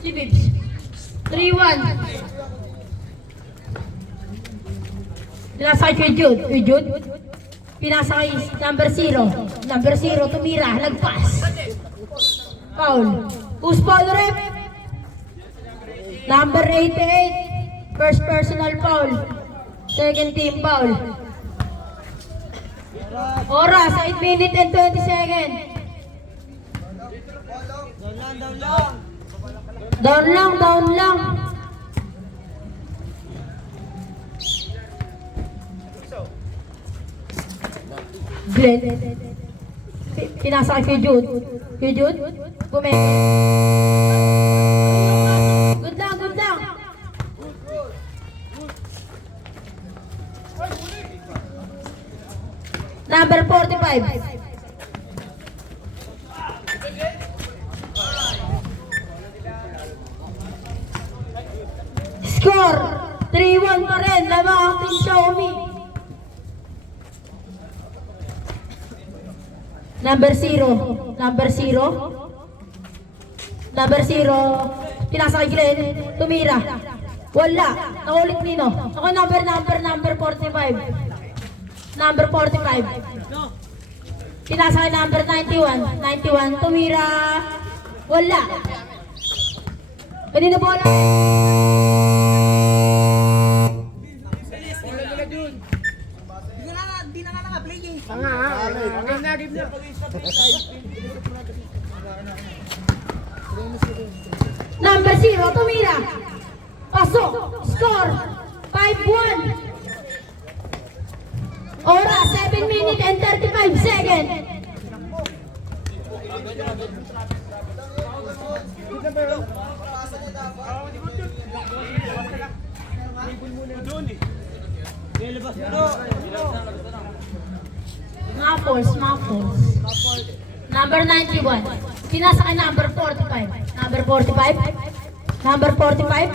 Si Bibs. 3-1. Pinasakay kay Jude. Kay Jude. Pinasakay number 0. Number 0, tumira. Nagpas. Foul. Who's foul rep? Number 88. First personal foul. Second team foul. Oras, 8 minutes and 20 seconds. Down lang, down lang. Glenn. Pinasa kay Jude. Kay Jude. Good lang, good lang. Number 45. Score 3-1 pa rin. Lamang ang Team Xiaomi. Number 0. Number 0. Number 0. Pinasa kay Glenn. Tumira. Wala. Naulit nino. Ako number 45. Number 45. Pinasa kay number 91. 91. Tumira. Wala. Kanina bola. Number 0, tumira. Pasok. Score 5-1. Oras 7 minutes and 35 seconds. Maples. Number 91. Pinasa kay number 45. Number 45. Number 45.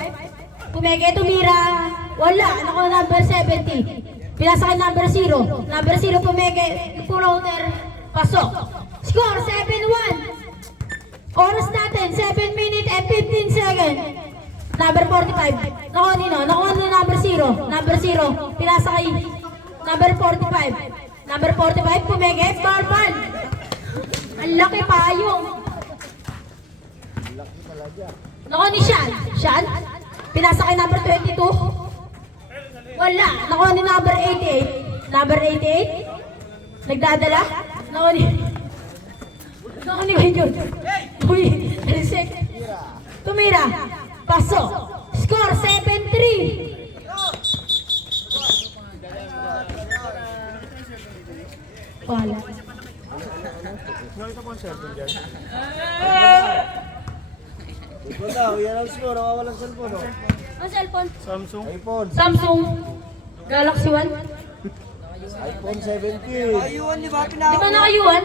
Pumeke, tumira. Wala. Ako number 70. Pinasa kay number 0. Number 0 pumeke. Floater. Pasok. Score 7-1. Oras natin 7 minutes and 15 seconds. Number 45. Nakuha nino number 0. Number 0. Pinasa kay number 45. Number 45 pumeke. Barbal. Ang laki payong. Nakuha ni Sean. Sean. Pinasa kay number 22. Wala. Nakuha ni number 88. Number 88. Nagdadala. Nakuha ni Benjun. Uy, reset. Tumira. Pasok. Score 7-3. Wala. Nakita po ang cellphone dyan. Ikaw daw, yan ang score. Wawalang cellphone, no? Ang cellphone? Samsung. iPhone. Samsung Galaxy 1. iPhone 17. Ayun, di ba? Di ba nakayuan?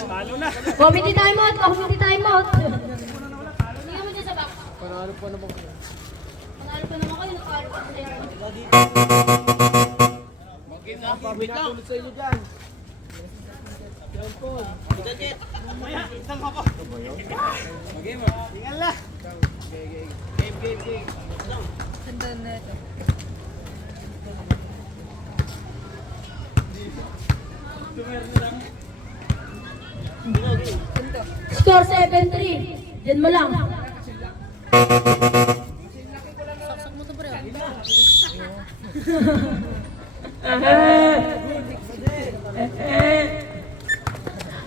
Talo na. Committee time out. Committee time out. Hindi ka mo dyan sa back. Panalo pa naman. Panalo pa naman kayo. Nakalo pa sa cellphone. Pinatulot sa inyo dyan. Cellphone. Maya, isang ako. Tingnan lang. Game. Ganda na ito. Score 7-3. Diyan mo lang. Saksak mo ito, bro.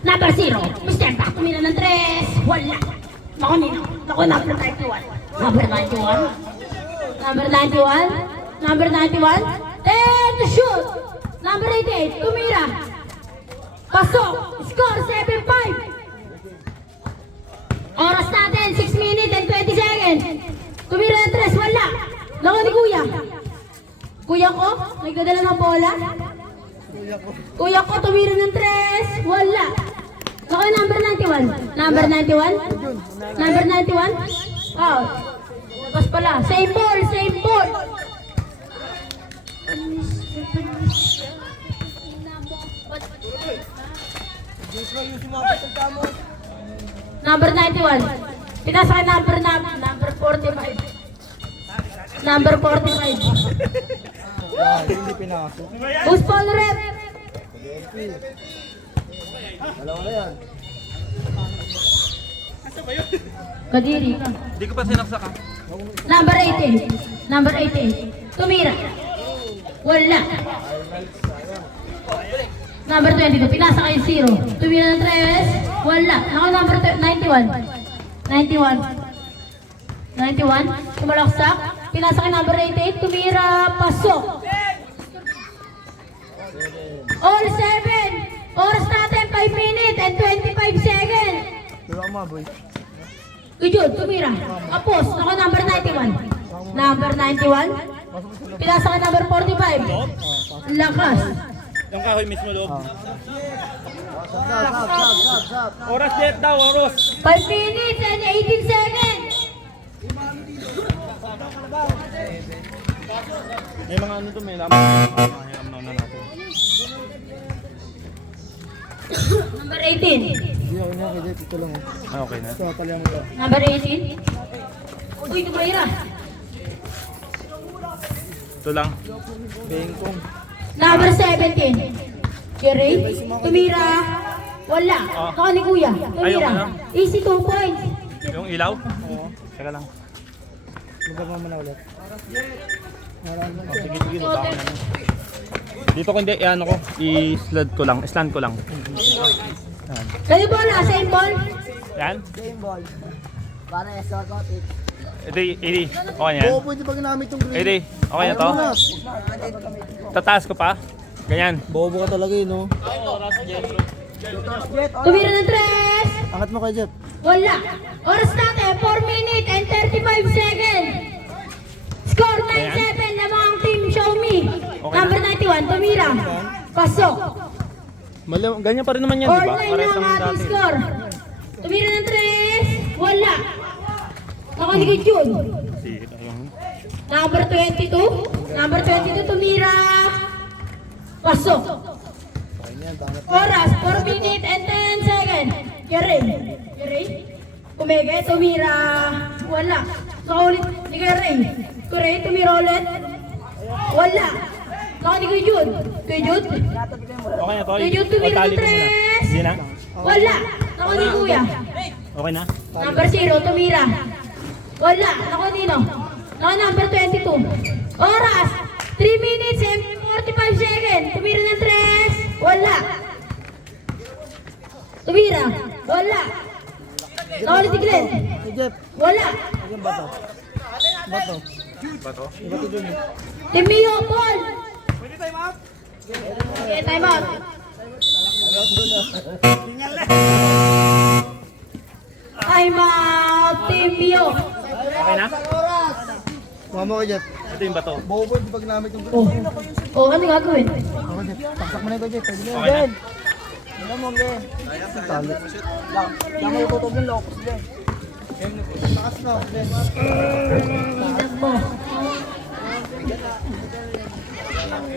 Number 0. Mr. Back. Tumira ng 3. Wala. Naku nino. Naku number 91. Number 91. Number 91. Number 91. And shoot. Number 88. Tumira. Pasok. Score 7-5. Oras natin. 6 minutes and 20 seconds. Tumira ng 3. Wala. Naku ni Kuya. Kuya ko. Nagdadala ng bola. Kuya ko. Tumira ng 3. Wala. Naku number 91. Number 91. Number 91. Oh. Labas pala. Same ball. Same ball. Joshua, yung sumapit ang mo. Number 91. Pinasa kay number 45. Number 45. Hindi pinasok. Who's Paul Rep? Dalawa na yan. Kadiri ka. Hindi ko pa sinaksak ah. Number 18. Number 18. Tumira. Wala. Number 22. Pinasa kay 0. Tumira ng 3. Wala. Ako number 91. 91. 91. Tumalaksak. Pinasa kay number 88. Tumira. Pasok. All 7. Oras natin 5 minutes and 25 seconds. Dalawa mo, boy. Ujud, tumira. Tapos, ako number 91. Number 91. Pinasa ka number 45. Lakas. Yung kahoy mismo loob. Sab. Oras jet daw, oras. 5 minutes and 18 seconds. May mga ano to, may laman. Mga na natin. Number 18. Hindi ako niya, kaya ito lang. Ah, okay na. Ito, pala mo ito. Number 18. Uy, tumira. Ito lang. Bengkong. Number 17. Jerry, tumira. Wala. Ako ni Kuya. Tumira. Ayaw ka lang. Easy 2 points. Yung ilaw? Oo. Teka lang. Magkama mo na ulit. Oh, sige, sige. Baba ko na. Dito ko hindi, ano ko, i-slide ko lang, stand ko lang. Yan. Kayo ball, same ball. Yan. Game ball. Para sa gotit. Edi, okay na yan. Oo, pwede pa ginamit yung green. Edi, okay na to? Tataas ko pa. Ganyan. Bobo ka talaga yun, no? Tumira ng 3. Angat mo kay Jeff. Wala. Oras natin, 4 minutes and 35 seconds. Score 9-7 na mga team Show Me. Okay Number 91, tumira. Pasok. Mali, ganyan pa rin naman yan, di ba? 4-9 Parehas na ang naman ating dati. score. Tumira ng 3. Wala. Nakaligod yun. Sige, yung... Number 22. Number 22, tumira. Pasok. Okay na yan, tangat. Oras, 4 minutes and 10 seconds. Kere. Kumege, tumira. Wala. Nakaulit ni Kere. Kere, tumira ulit. Wala. Nakaulit ni Jud. Kay Jud. Okay na to? Kay Jud, tumira Tali ng ko muna. 3. Hindi na? Wala. Nakaulit ni Kuya. Okay na? Number 0, tumira. Wala. Nako Nino. Nako number 22. Oras, 3 minutes and 45 seconds. Tumira ng 3. Wala. Tumira. Wala. Nakaulit ni Glenn. Hey, Jeff. Wala. Ayan bato. Bato. Bato? Bato dun. Timio, Paul. Okay, time out. Time out, Timio. Okay na? Mama kay Jeff. Ito yung bato. Bobo, di pa ginamit yung green. Oh. Oh, ano gagawin? Ako, Jeff. Taksak mo na ito, Jeff. Pwede na Okay na? yan. Ano mo, Glenn? Tali. Lang mo tutup yung locos, Glenn. Takas na, Glenn. Takbo.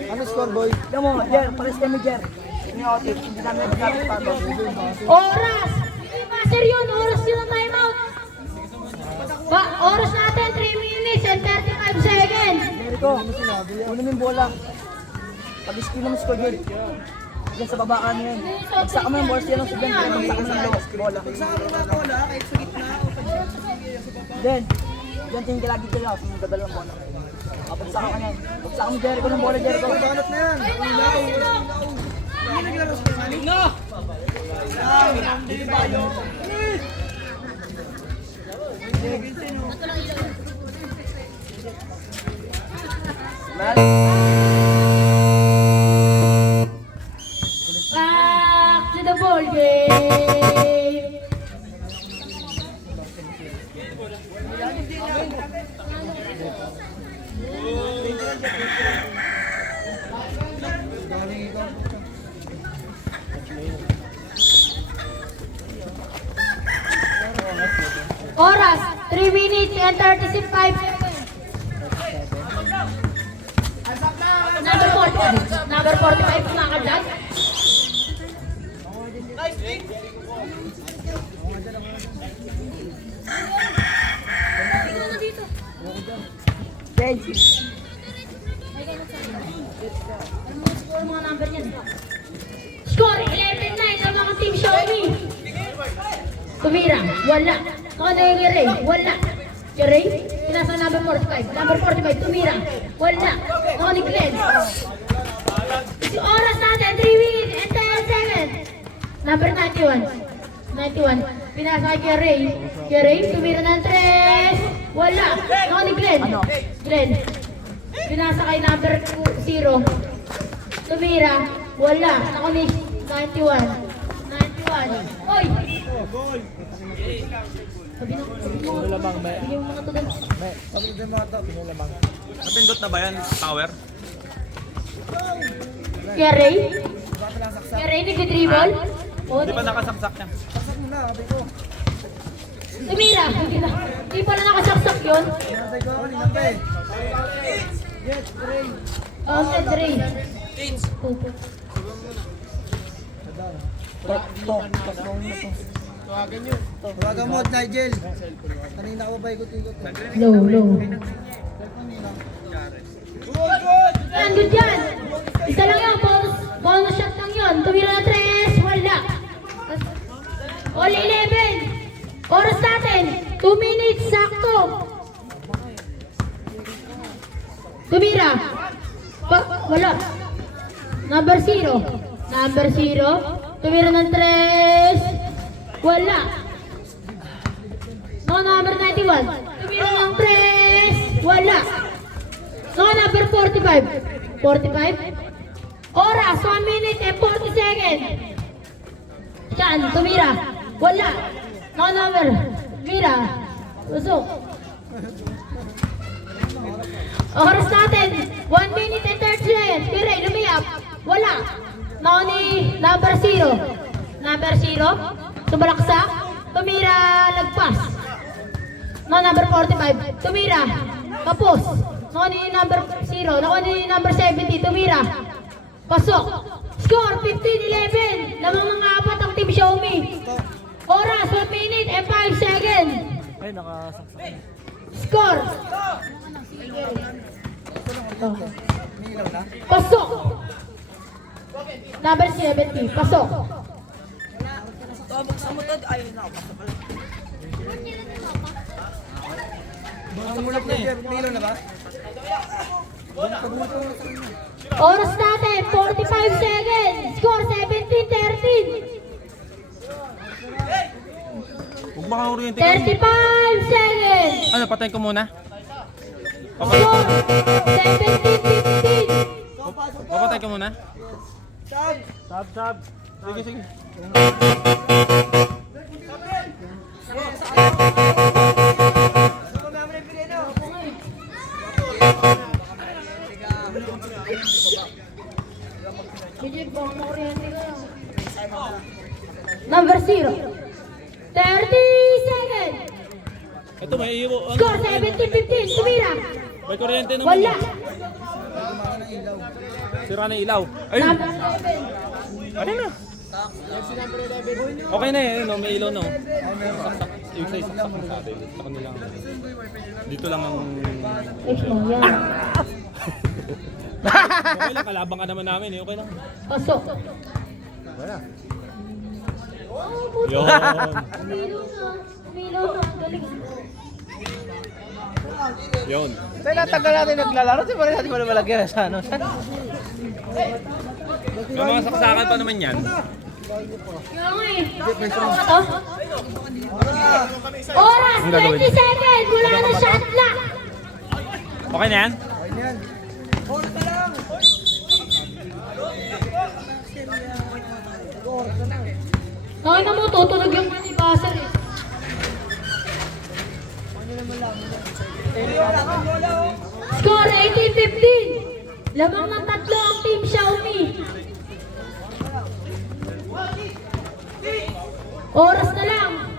Ano score, boy? Tignan mo, Jer, pares kami, Jer. Hindi ako, hindi namin nagkakit pa ito. Oras. Hindi master yun. Oras yun ang time out. Oras natin, 3 minutes and 35 seconds. Jericho, kunin mo yung bola. Pag-skill mo score, Jer. Diyan sa baba ka niya. Magsaka mo yung bola, siya lang sa Jen. Magsaka mo yung bola. Magsaka mo yung bola, kahit sa gitna. Jen, Jen, tingin ka lagi dyan ako. Magdadala ng bola. Pagsaka ka niyan. Pagsaka mo, Jericho, ng bola, Jericho. Hanap na yan. Back to the ball game. Oras, 3 minutes and 35 seconds. Number 45, mga kadad. Tumira. Wala. Ako na yung Ray. Wala. Si Ray. Pinasa number 45. Number 45. Tumira. Wala. Ako ni Glenn. Yung oras natin. 3 minutes and 10 seconds. Number 91. 91. Pinasa kay Ray. Kay Ray. Tumira ng 3. Wala. Ako ni Glenn. Glenn. Pinasa kay number 0. Tumira. Wala. Ako ni 91. 91. Oy! Sabi mo, bigyan mo mga to doon. Napindot na ba yan, tower? Kaya Ray? Kaya Ray, nag-dribble? O, Di pa nakasaksak yan. tumira. Hindi pala nakasaksak yun. Oh, set Ray. Opo. Tawagan mo, Nigel. Kanina ako ba ikot-ikot? Low. Yan, good yan. Isa lang yun, bonus shot lang yun. Tumira na 3, wala. All 11. Oras natin, 2 minutes, sakto. Tumira. Wala. Number 0. Number 0. Tumira ng 3. Wala. No, number 91. Tumira ng 3. Wala. No, number 45. 45. Oras, 1 minute and 40 seconds. Yan, tumira. Wala. No, number. Tumira. Usok. Oras natin, 1 minute and 30 seconds. Kiray, lumiap. Wala. No, ni number 0. Number 0. Tumalaksak. Tumira, lagpas. No, number 45. Tumira. Kapos. No, ni number 0. No, ni number 70. Tumira. Pasok. Score, 15-11. Lamang mga apat ang Team Xiaomi. Oras, 1 minute and 5 seconds. Ay, nakasaksak. Score. Nilaw na? Pasok. Number 70. Pasok. Tumulog na eh. Nilaw na ba? Oras natin, 45 seconds. Score, 17-13. Huwag makakuryente 35 seconds. Ano, patayin ko muna? Score, 17-15. Papatay ko muna? Sab. Sige. Number 0. 30 seconds. Ito, may iyo. Score, 17-15. Tumira. May kuryente naman. Wala. Sira na ilaw. Ayun. Number 7. Ano na? Okay na eh, no? May ilaw no. Saksak. Yung sa isaksak mo sa atin. Sa kanila. Dito lang ang... Yan. Okay lang, kalabang ka naman namin eh. Okay lang. Pasok. Yun. Umilaw na. Galing. Yun. Sa'yo natagal natin naglalaro. Di ba rin natin malagyan sa ano? May mga saksakan pa naman yan. Kaya nga eh. Oras, 20 seconds. Wala na shot clock. Okay na yan? Ay na mo, tutunog yung buzzer eh. Score 18-15. Lamang ng tatlo ang Team Xiaomi. Oras na lang.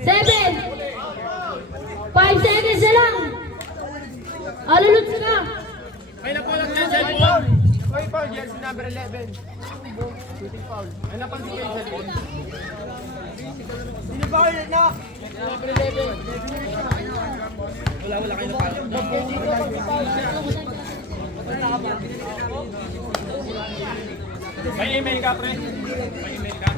7. 5 seconds na lang. Aluluts na. May napulang na yung cellphone. May foul yan, si number 11. Shooting foul. Ay, napansin ko yung cellphone. Sino foul na? Number 11. Wala kayo na palo. May email ka, pre. May email ka.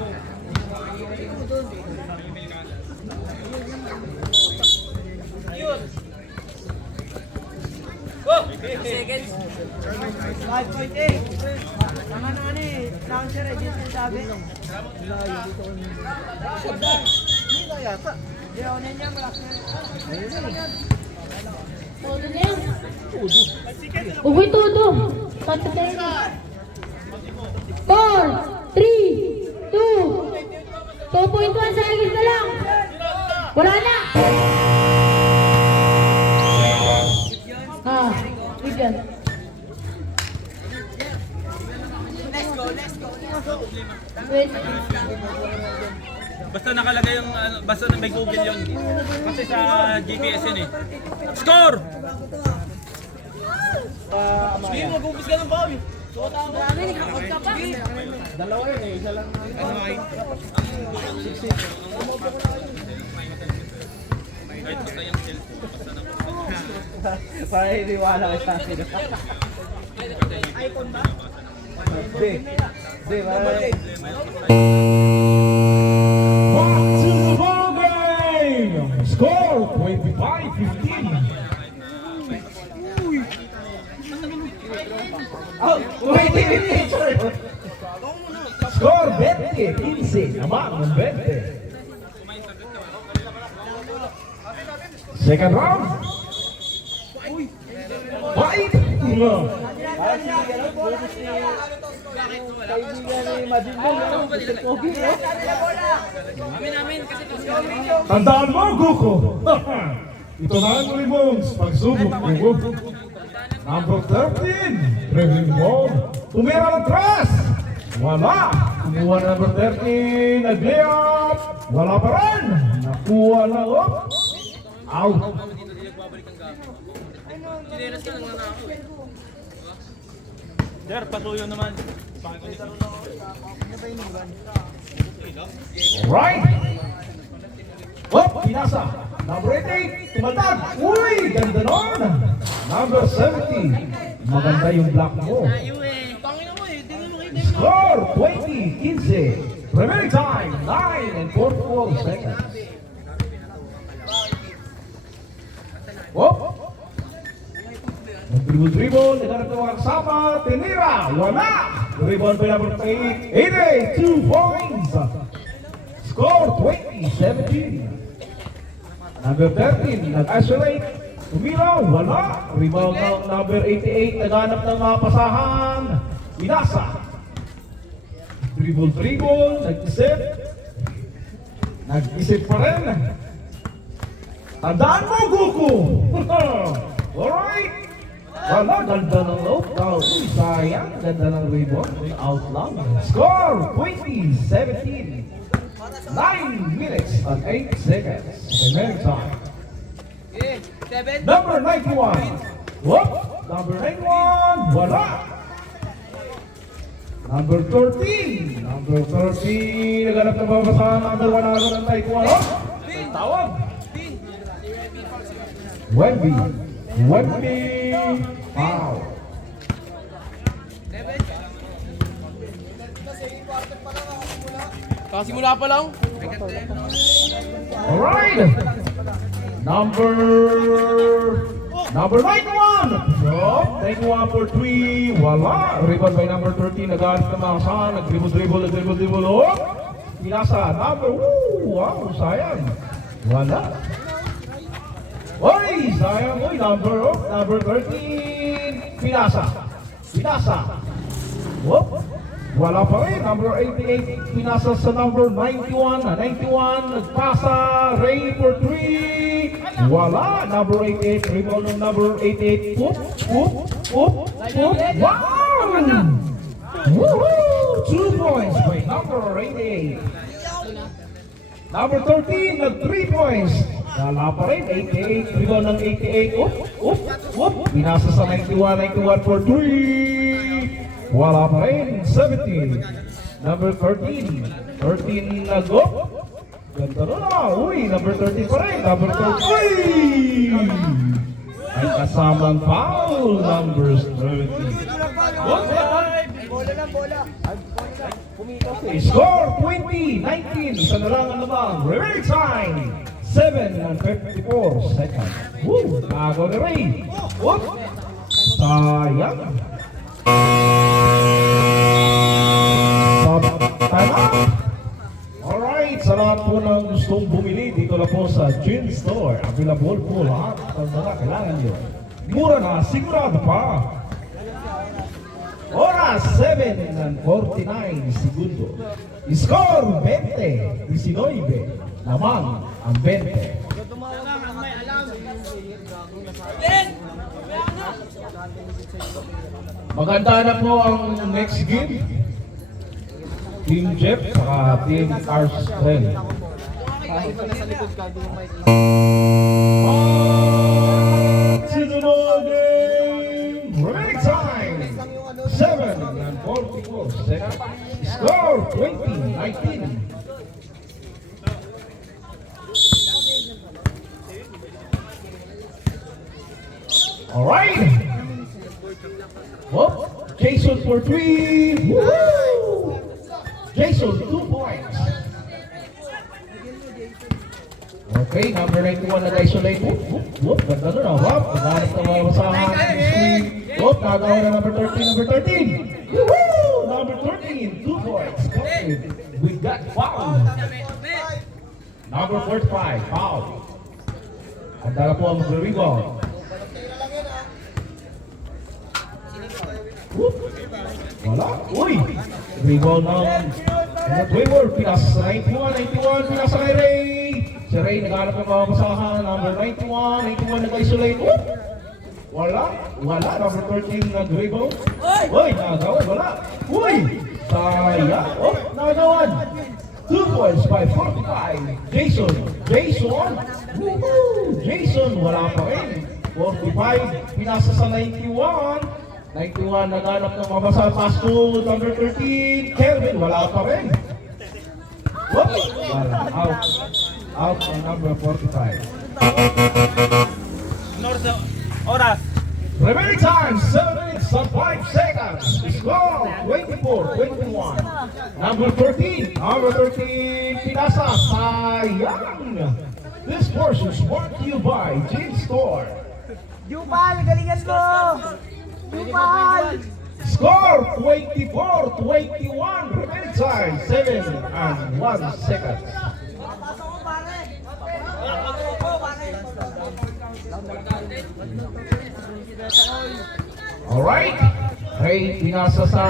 5.8. Ang ano eh, launcher eh, dito yung sabi. Dito yata. Di ako na niya, malaki. Todo na yan. Uy, todo. Patay na. 4, 3, 2, 2.1 seconds na lang. Wala na. Good yan. Wait. Basta nakalagay yung, basta may Google yun. Kasi sa GPS yun eh. Score! Sige, mag-upis ka ng bawi. Grabe, nag-record ka pa. Dalawa yun eh, isa lang. Kahit basta yung cellphone, basta na Para iniwala ka sa akin. Di, marami. Back to the ball game! Score 25-15. Oh, wait, sorry. Score 20-15 naman ng 20. Second round. Fight! Kaibigan ni Majin Bell, Mr. Kobe, no? Tandaan mo, Guko! Ito na ang limong pagsubok mo. Number 13, Reverend Bob. Tumira ng trust. Wala. Kumuha na number 13, nag-layup. Wala pa rin. Nakuha na up. Out. Sir, pasuyo naman. Alright. Oh, pinasa. Number 88, tumatag. Uy, ganda nun. Number 70. Maganda yung block mo. Score 20-15. Remaining time 9 and 44 seconds. Oh. Dribble, naghanap ng mga kasama. Tinira, wala. Rebound by number 8. 2 points. Score 20-17. Number 13, nag-isolate. Tumira, wala. Rebound ng number 88, naghanap ng mga pasahan. Inasa. Dribble, nag-isip. Nag-isip pa rin. Tandaan mo, Guko! Alright. Wala, ganda ng low. Uy, sayang. Ganda ng rebound. Out lang. Score, 20-17. 9 minutes and 8 seconds. Remaining time. Number 91. Whoop! Number 91. Wala. Number 13. Number 13. Naganap na babasahan. Number 1 ng Taekwondo. Oh! Tawag. Wemby. Foul. Kasimula pa lang. Alright. Number 91. Drop. Take one for 3. Wala. Rebound by number 13. Nag-aarap na mga kasahan. Nag-dribble. Oh. Pinasa. Number. Wow. Sayang. Wala. Oy. Sayang. Oy. Number 13. Pinasa. Whoop. Wala pa rin. Number 88. Pinasa sa number 91. 91. Nagpasa. Ray for 3. Wala. Number 88. Rebound ng number 88. Whoop. Wow! Woohoo! 2 points by number 88. Number 13. Nag 3 points. Wala pa rin. 88. Rebound ng 88. Whoop. Pinasa sa 91 for 3. Wala pa rin. 17. Number 13. 13 na go. Ganda na. Uy, number 13 pa rin. Number 13. Ay kasamang foul. Numbers 30. Bola. Score 20-19. Isa na lang ang lamang. Remaining time 7 and 54 seconds. Woo! Tago na rin. Whoop! Sayang. Time out. Alright, sa lahat po ng gustong bumili dito na po sa Gin Store. Available po lahat ng mga kailangan nyo. Mura na, sigurado pa. Oras 7:49 segundo. Score 20, 19. Lamang ang 20. Maganda na po ang next game. Team Jeff saka Team Ars Friend. Kahit pa nasa likod ka, di mo may Sinunod game. Remaining time. 7:44 seconds. Score 20-19. Alright. Oh, Jason for 3. Woo! Jason, 2 points. Okay, number 91 nag-isolate. Whoop, ganda na. Whoop, nagalit na mga masahan. Whoop, nagawa na number 13. Woohoo! Number 13, 2 points. We got foul. Number 45, foul. Ang dala po ang mag-rebound. Whoop. Wala. Uy! Rebound ng Wayward. Pinas sa 91. Pinas sa kay Ray. Si Ray naghanap ng mga basahan. Number 91 nag-isolate. Whoop! Wala. Number 13 nag-rebound. Uy! Nagawan. Wala. Uy! Sayang. Oh! Nagawan. 2 points by 45. Jason. Woohoo! Jason. Wala pa rin. 45. Pinasa sa 91. 91 naghanap ng mabasa. Pass to number 13. Kelvin, wala pa rin. Whoop! Wala. Out on number 45. Oras. Remaining time, 7 minutes and 5 seconds. Score, 24-21. Number 13, Pinasa, sayang. This portion is brought to you by Gin Store. Yupal, galingan mo! Yupal! Score 24-21. Remaining time 7 and 1 second. Alright. Hey, pinasa sa...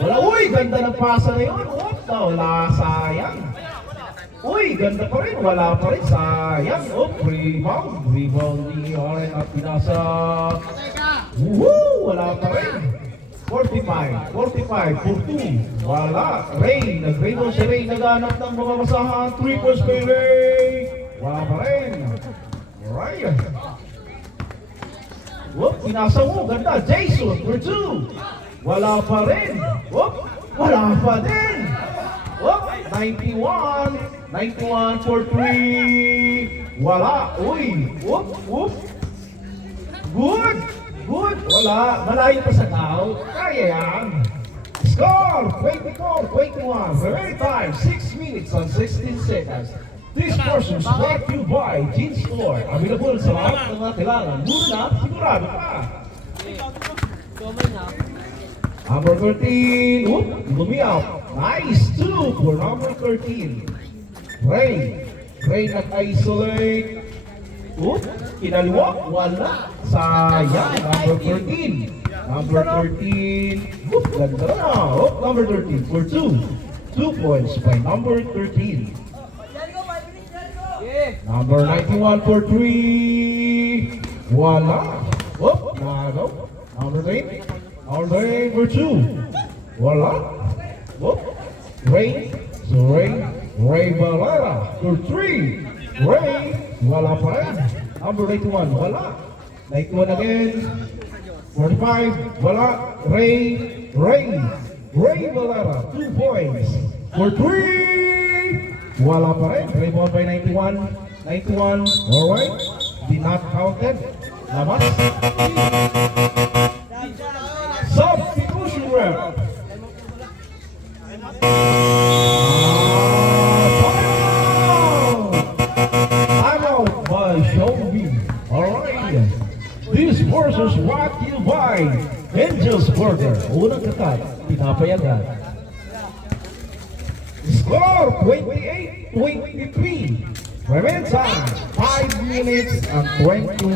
Wala, uy! Ganda ng pasa na yun. Wala, sayang. Uy, ganda pa rin. Wala pa rin. Sayang. Rebound. Rebound ni Oren at pinasa... Woohoo! Wala pa rin. 45 for 2. Wala. Ray. Nag-rebound si Ray. Naghanap ng mamasahan. 3 points kay Ray. Wala pa rin. Alright. Whoop, pinasa mo. Ganda. Jason for 2. Wala pa rin. Whoop, wala pa din. Whoop, 91 for 3. Wala. Uy. Whoop. Good. Wala. Malayo pa sa tao. Kaya yan. Score 24-21. Remaining time 6 minutes and 16 seconds. This portion is brought to you by Gin Store. Available sa lahat ng mga kailangan. Mura na, sigurado pa. Number 13. Whoop, lumiyaw. Nice 2 for number 13. Ray nag-isolate. Whoop, kinaliwa. Wala. Sayang. Number 13. Whoop, ganda na. Whoop, number 13 for 2. 2 points by number 13. Number 91 for 3. Wala. Whoop, nagaw. Number 8 for 2. Wala. Whoop. Ray Valera for 3. Ray, wala pa rin. Number 91, wala. 91 again. 45, wala. Ray Valera, 2 points. For 3. Wala pa rin. Rebound by 91. Alright. Did not counted. Labas. Substitution rep. Time out by Shelby. Alright. This portion choose what you buy. Angel's Burger, unang kakat, pinapayagan. Score 28-23. Remaining time 5 minutes and 21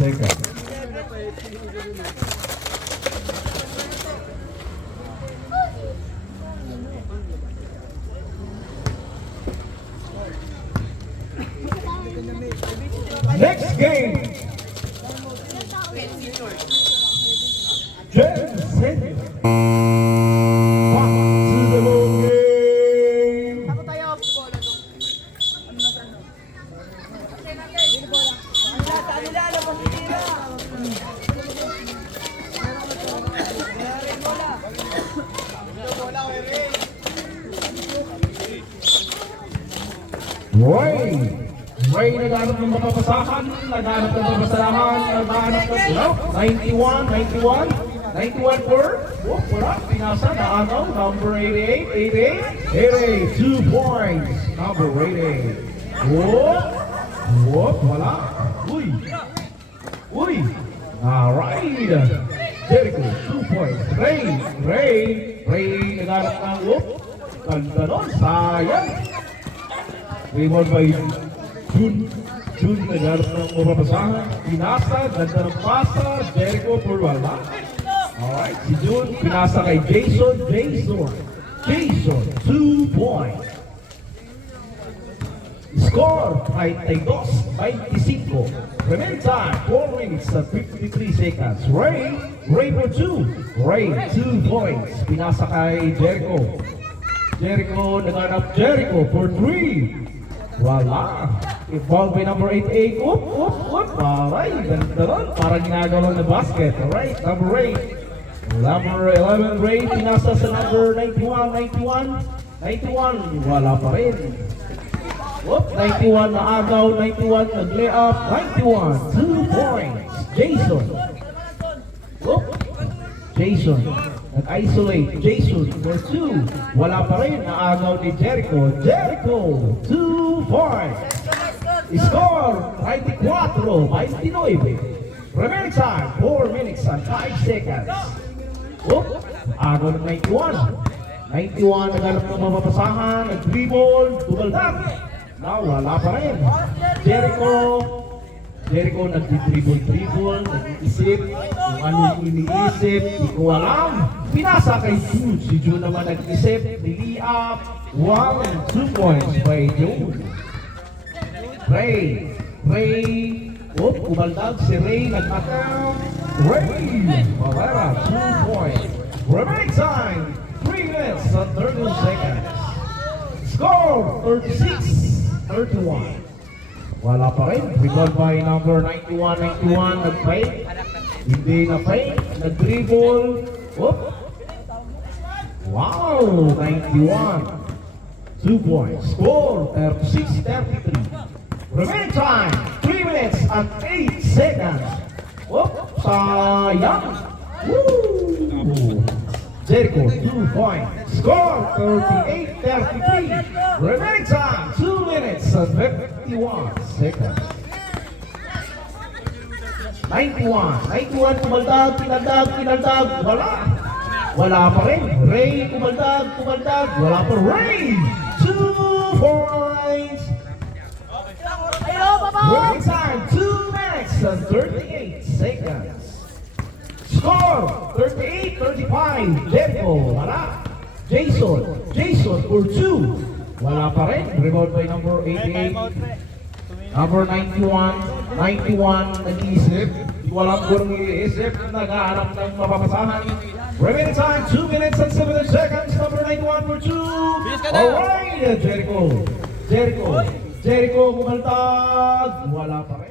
seconds. Next game. Jen Senior. Back to the ball game. Ray naghanap ng mapapasahan, naghanap ng mapapasahan, naghanap ng 91 for, wala, pinasa, naanaw, number 88, 2 points, number 88, wala, uy, alright, Jericho, 2 points, Ray, naghanap ng, ganda nun, sayang, reward by June nagharap ng mapapasahan. Pinasa, ganda ng pasa. Jericho for wala. Alright, si June pinasa kay Jason, 2 points. Score, 25. Remaining time, 4 minutes and 53 seconds. Ray for 2. Ray, 2 points. Pinasa kay Jericho. Naghanap Jericho for 3. Wala. Involved by number 88. Aray, ganda ron. Parang ginagawa ng basket. Alright, number 8. Number 11, Ray. Pinasa sa number 91. Wala pa rin. 91 na agaw. 91 nag-lay up. 91, 2 points. Jason. Nag-isolate. Jason for 2. Wala pa rin. Naagaw ni Jericho. 2 points. Score 24-29. Remaining time 4 minutes and 5 seconds. Agaw ng 91. Naghanap ng mapapasahan. Nag-dribble. Tumaldag. Wala pa rin. Jericho nag-dribble, nag-iisip, kung ano yung iniisip, di ko alam. Pinasa kay June, si June naman nag-isip, nili-up, 2 points by June. Ray, kumaldag si Ray, nag-account, Pavera, 2 points. Remaining time, 3 minutes and 30 seconds. Score, 36-31. Wala pa rin. Rebound by number 91. Nag-fake. Hindi na-fake. Nag-dribble. Wow! 91. 2 points. Score 36-33. Remaining time 3 minutes and 8 seconds. Sayang. Woo! Jericho 2 points. Score 38-33. Remaining time 2 minutes and 51 seconds. 91 kumaldag, kinaldag, wala pa rin. Ray kumaldag, wala pa Ray. 2 points. Remaining time 2 minutes and 38 seconds. Score 38-35. Jericho, wala. Jason for 2. Wala pa rin. Rebound by number 88. Number 91, nag-iisip. Di ko alam kung nag-iisip. Nag-aarap ng mapapasahan. Remaining time, 2 minutes and 7 seconds. Number 91 for 2. Alright, Jericho, kumaltag. Wala pa